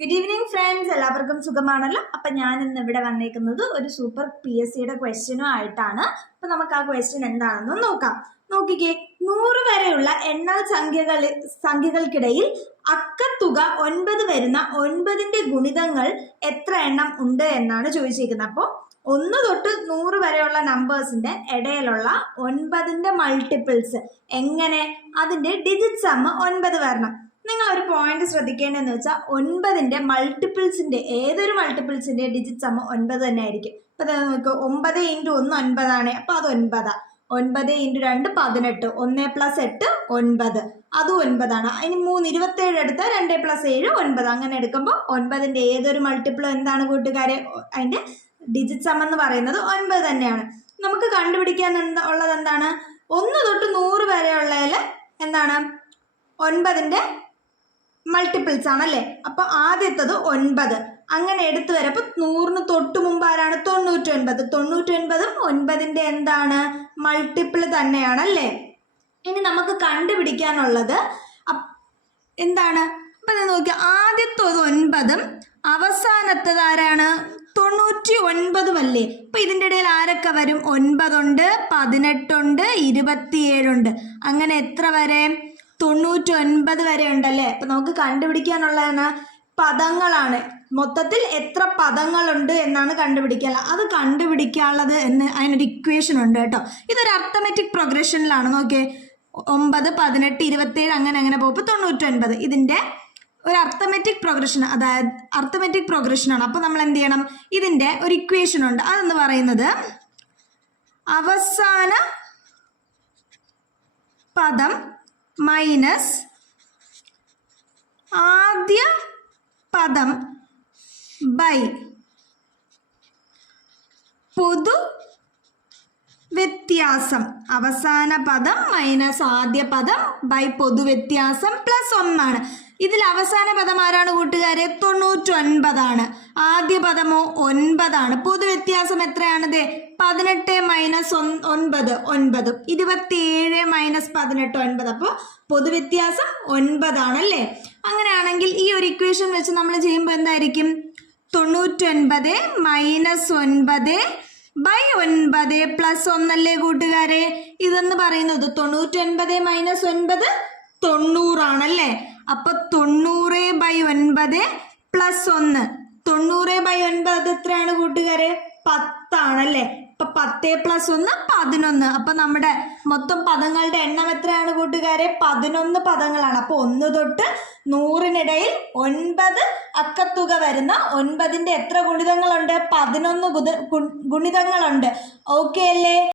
Good evening friends, എല്ലാവർക്കും സുഖമാണല്ലോ. അപ്പം ഞാൻ ഇന്ന് ഇവിടെ വന്നേക്കുന്നത് ഒരു സൂപ്പർ PSCയുടെ ക്വസ്റ്റ്യനും ആയിട്ടാണ്. അപ്പം നമുക്ക് ആ ക്വസ്റ്റ്യൻ എന്താണെന്ന് നോക്കാം. നോക്കിക്കേ, 100 വരെയുള്ള എണ്ണൽ സംഖ്യകൾക്കിടയിൽ അക്കത്തുക 9 വരുന്ന 9ന്റെ ഗുണിതങ്ങൾ എത്ര എണ്ണം ഉണ്ട് എന്നാണ് ചോദിച്ചിരിക്കുന്നത്. അപ്പോൾ 1 തൊട്ട് 100 വരെയുള്ള നമ്പേഴ്സിന്റെ ഇടയിലുള്ള 9ന്റെ മൾട്ടിപ്പിൾസ് എങ്ങനെ, അതിന്റെ ഡിജിറ്റ് സം 9 വരണം. നിങ്ങൾ ഒരു പോയിന്റ് ശ്രദ്ധിക്കേണ്ടതെന്ന് വെച്ചാൽ 9ന്റെ മൾട്ടിപ്പിൾസിന്റെ ഏതൊരു മൾട്ടിപ്പിൾസിന്റെ ഡിജിറ്റ് സം 9 തന്നെ ആയിരിക്കും. ഇപ്പൊ നോക്കുക, 9 × 1 9 ആണ്, അപ്പൊ അത് 9. 9 × 2 18, 1 + 8 9, അതും 9 ആണ്. ഇനി 3 27 എടുത്താൽ 2 + 7 9. അങ്ങനെ എടുക്കുമ്പോൾ 9ന്റെ ഏതൊരു മൾട്ടിപ്പിളും എന്താണ് കൂട്ടുകാരെ, അതിന്റെ ഡിജിറ്റ് സം എന്ന് പറയുന്നത് 9 തന്നെയാണ്. നമുക്ക് കണ്ടുപിടിക്കാൻ ഉള്ളത് എന്താണ്, 1 തൊട്ട് 100 വരെയുള്ളതിൽ എന്താണ് 9ന്റെ മൾട്ടിപ്പിൾസ് ആണല്ലേ. അപ്പൊ ആദ്യത്തത് 9. അങ്ങനെ എടുത്തു വരപ്പോൾ 100ന് തൊട്ട് മുമ്പ് ആരാണ്, 99. 99ഉം 9ന്റെ എന്താണ് മൾട്ടിപ്പിൾ തന്നെയാണല്ലേ. ഇനി നമുക്ക് കണ്ടുപിടിക്കാനുള്ളത് എന്താണ്, അപ്പൊ നോക്കിയ ആദ്യത്തത് 9ഉം അവസാനത്തത് ആരാണ്, 99 അല്ലേ. അപ്പൊ ഇതിൻ്റെ ഇടയിൽ ആരൊക്കെ വരും, 9 ഉണ്ട്, 18 ഉണ്ട്, 27 ഉണ്ട്. അങ്ങനെ എത്ര വരെ, 99 വരെ ഉണ്ടല്ലേ. അപ്പൊ നമുക്ക് കണ്ടുപിടിക്കാനുള്ളതാണ് പദങ്ങളാണ്. മൊത്തത്തിൽ എത്ര പദങ്ങളുണ്ട് എന്നാണ് കണ്ടുപിടിക്കാനുള്ളത്. അത് കണ്ടുപിടിക്കാനുള്ളത് അതിനൊരു ഇക്വേഷൻ ഉണ്ട് കേട്ടോ. ഇതൊരു അർത്ഥമെറ്റിക് പ്രോഗ്രഷനിലാണ്. നോക്കിയേ, 9 18 27 അങ്ങനെ പോകുമ്പോൾ 99. ഇതിന്റെ ഒരു അർത്ഥമെറ്റിക് പ്രോഗ്രഷൻ, അതായത് അർത്ഥമെറ്റിക് പ്രോഗ്രഷനാണ്. അപ്പൊ നമ്മൾ എന്ത് ചെയ്യണം, ഇതിന്റെ ഒരു ഇക്വേഷൻ ഉണ്ട്. അതെന്ന് പറയുന്നത് അവസാന പദം മൈനസ് ആദ്യ പദം ബൈ പൊതു വ്യത്യാസം. അവസാന പദം മൈനസ് ആദ്യ പദം ബൈ പൊതു വ്യത്യാസം പ്ലസ് 1 ആണ്. ഇതിൽ അവസാന പദം ആരാണ് കൂട്ടുകാരെ, 99 ആണ്. ആദ്യ പദമോ 9 ആണ്. പൊതുവ്യത്യാസം എത്രയാണ്, 18 - 9 9, 27 - 18 9. അപ്പോൾ പൊതുവ്യത്യാസം 9 ആണല്ലേ. അങ്ങനെയാണെങ്കിൽ ഈ ഒരു ഇക്വേഷൻ വെച്ച് നമ്മൾ ചെയ്യുമ്പോൾ എന്തായിരിക്കും, 99 - 9 ബൈ 9 പ്ലസ് 1 അല്ലേ കൂട്ടുകാരെ. ഇതെന്ന് പറയുന്നത് 99 - 9 90 ആണല്ലേ. അപ്പൊ 90 ബൈ 9 പ്ലസ് 1, 90 ബൈ 9 എത്രയാണ് കൂട്ടുകാരെ, 10 ആണല്ലേ. അപ്പൊ 10 + 1 11. അപ്പൊ നമ്മുടെ മൊത്തം പദങ്ങളുടെ എണ്ണം എത്രയാണ് കൂട്ടുകാരെ, 11 പദങ്ങളാണ്. അപ്പൊ 1 തൊട്ട് 100-നിടയിൽ 9 അക്കത്തുക വരുന്ന 9ന്റെ എത്ര ഗുണിതങ്ങളുണ്ട്, 11 ഗുണിതങ്ങളുണ്ട്. ഓക്കെ അല്ലേ.